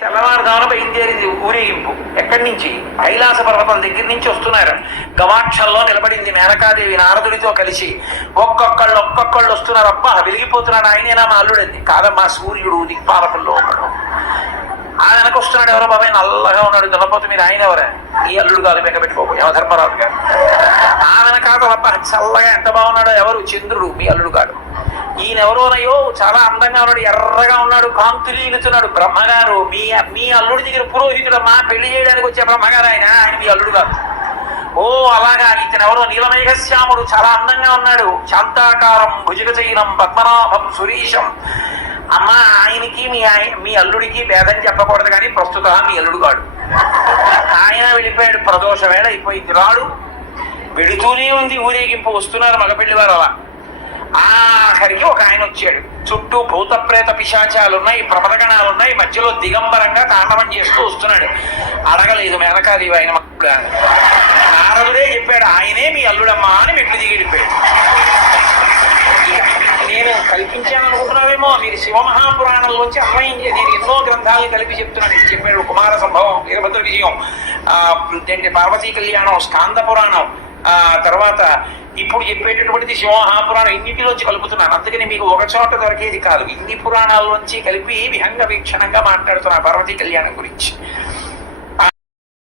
తెల్లవారుదాన బయలుదేరింది ఊరేగింపు. ఎక్కడి నుంచి? కైలాస పర్వతం దగ్గర నుంచి వస్తున్నారు. గవాక్షంలో నిలబడింది మేనకాదేవి నారదుడితో కలిసి. ఒక్కొక్కళ్ళు వస్తున్నారు. అబ్బా వెలిగిపోతున్నాడు, ఆయనేనా మా అల్లుడంది. కాదమ్మా, సూర్యుడు దిక్పాలకుల్లో ఒకడు. ఆయన వెనక వస్తున్నాడు. ఎవరో బాబాయ్ నల్లగా ఉన్నాడు, దున్నపోతు మీరు ఆయన ఎవరా? ఈ అల్లుడు కాదు, బెంగ పెట్టుకోకు, యమధర్మరాజు గారు. ఆ వెనకాత అబ్బా చల్లగా ఎంత బాగున్నాడో, ఎవరు? చంద్రుడు, మీ అల్లుడు కాడు. ఈయనెవరోనయో చాలా అందంగా ఉన్నాడు, ఎర్రగా ఉన్నాడు, కాంతులీలుతున్నాడు. బ్రహ్మగారు, మీ అల్లుడి దగ్గర పురోహితుడు, మా పెళ్లి చేయడానికి వచ్చే బ్రహ్మగారు ఆయన మీ అల్లుడు కాదు. ఓ అలాగా. ఇతనెవరో నీలమేఘశ్యాముడు, చాలా అందంగా ఉన్నాడు. శాంతాకారం భుజగచైనం పద్మనాభం సురీశం. అమ్మ, ఆయనకి మీ అల్లుడికి భేదం చెప్పకూడదు, కానీ ప్రస్తుత మీ అల్లుడు కాడు. ఆయన వెళ్ళిపోయాడు. ప్రదోష వేళ అయిపోయింది, రాడు. వెడుతూనే ఉంది ఊరేగింపు. వస్తున్నారు మగపెళ్లి వారు. అలా ఆఖరికి ఒక ఆయన వచ్చాడు. చుట్టూ భూత ప్రేత పిశాచాలున్నాయి, ప్రబలగణాలున్నాయి. మధ్యలో దిగంబరంగా తాండవం చేస్తూ వస్తున్నాడు. అడగలేదు మేనకాదేవి ఆయన మక్కుగా. నారదుడే చెప్పాడు, ఆయనే మీ అల్లుడమ్మా అని మెట్లు దిగి వెళ్ళిపోయాడు. నేను కల్పించాను అనుకుంటున్నావేమో, మీరు శివమహాపురాణంలోంచి అన్వయం నేను ఎన్నో గ్రంథాలను కలిపి చెప్తున్నాను. ఇది చెప్పాడు కుమార సంభవం, వీరభద్ర విజయం, పార్వతీ కళ్యాణం, స్కాంద పురాణం, తర్వాత ఇప్పుడు చెప్పేటటువంటిది శివమహాపురాణం. ఇన్నిటిలోంచి కలుపుతున్నాను. అందుకని మీకు ఒక చోట దొరికేది కాదు, ఇన్ని పురాణాల్లోంచి కలిపి విహంగ వీక్షణంగా మాట్లాడుతున్నా పార్వతీ కళ్యాణం గురించి.